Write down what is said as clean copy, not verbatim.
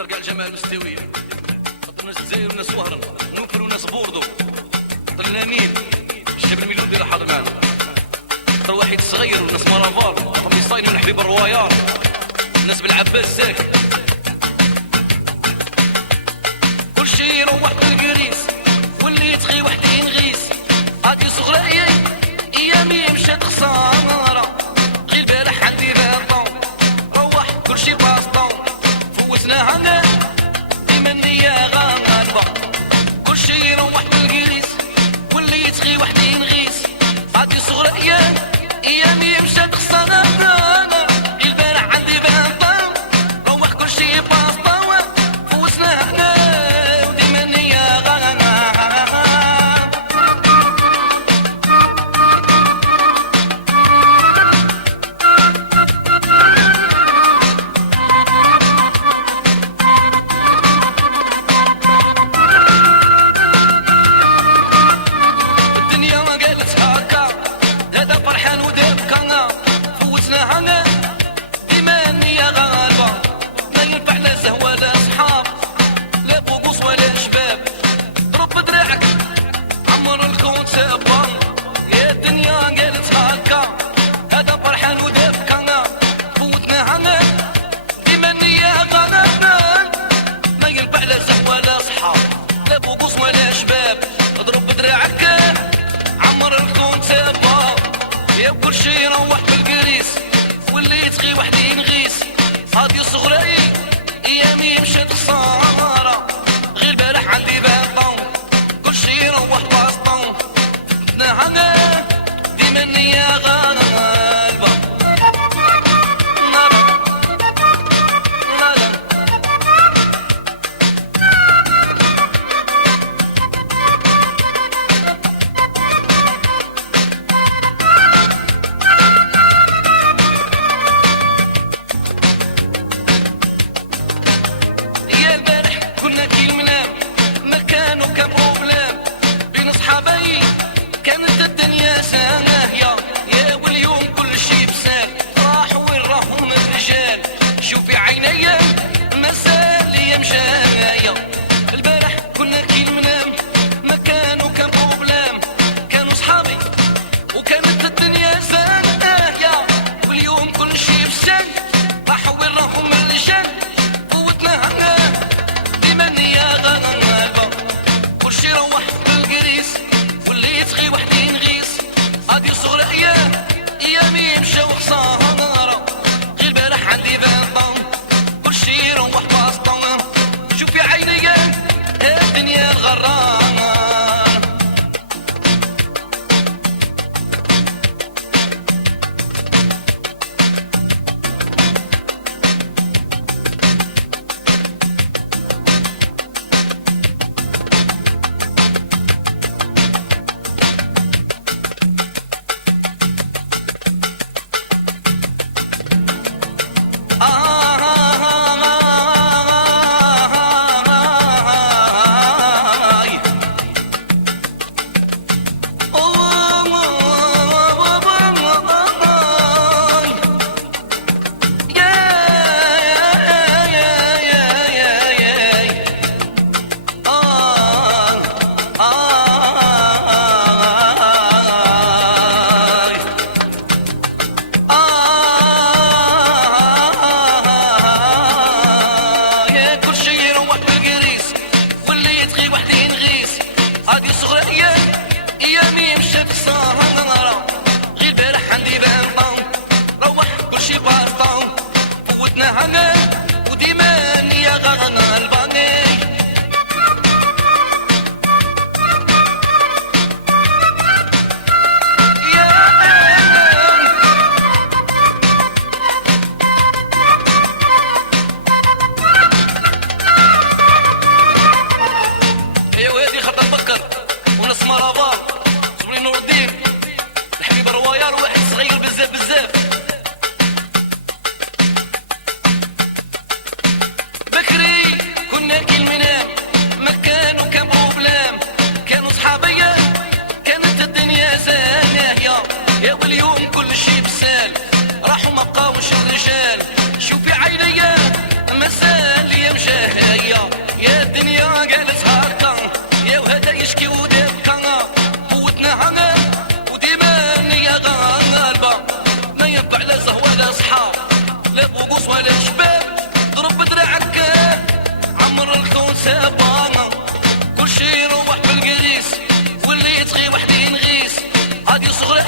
رجع الجمال مستوية ناس الجزائر وناس وهران نوفر وناس بوردو طلنا مين الشاب الميلودي اللي حاضر معنا خاطر واحد صغير وناس مرافار قميصاين والحبيب الروايار الناس بالعباس ساكن كل شي يروح بالقريس واللي يتخي وحدي ينغيس هاكي صغرى ايامي مشات خسارة غير البارح عندي باطون روح كل شي باطون فوتناها انا ديما النية غامضة كل شي يروح بالقريس واللي يتخي وحدي ينغيس هاكي صغرى ايامي مشات خسارة غير البارح عندي باطون روح كل شي باطون فوتناها انا وديما النية غامضة كل شي يروح بالقريس واللي يتخي وحدي ينغيس هادي صغري ايامي مشات خسارة غير البارح عندي باطون كل شي يروح باسطون فتناها ديما النية غالبة كانت الدنيا سامية يا واليوم كل شي بسال راح وين راهم الرجال شوفي عيني مسال لي مشايا البارح كنا كي المنام ما كانوا كان بروبلام كانوا صحابي وكانت الدنيا سامية واليوم كل شي بسال راح وين راهم الرجال فوتناها ديما النية غالبة كل شي روح بالقريس واللي يتخي وحدي ينغيس هادي صغرى ايامي مشاو خسارة غير البارح عندي باطون كل شي يروح باسطون شوفي عيني الدنيا الغرانة هادي صغرى ايامي مشات خسارة غير البارح عندي باطون روح كل شي باطون فوتناها وديما النية غالبة وناس مرافار زبرين نور الدين الحبيب الروايار واحد صغير بزاف بزاف بكري كنا كي المنام ما كانوا كان بروبلام كانوا صحابية كانت الدنيا زانية يا واليوم كل شي بسال راحوا ما بقاوش الرجال شوفي عينيا مسال يا مشاهد ولا زه ولا صحاب، لا بوقوس ولا شباب، ضرب دراعك عمر الكون سابانا، كل شي يروح بالقريس واللي يتغي وحدي نغيس، هادي صغرى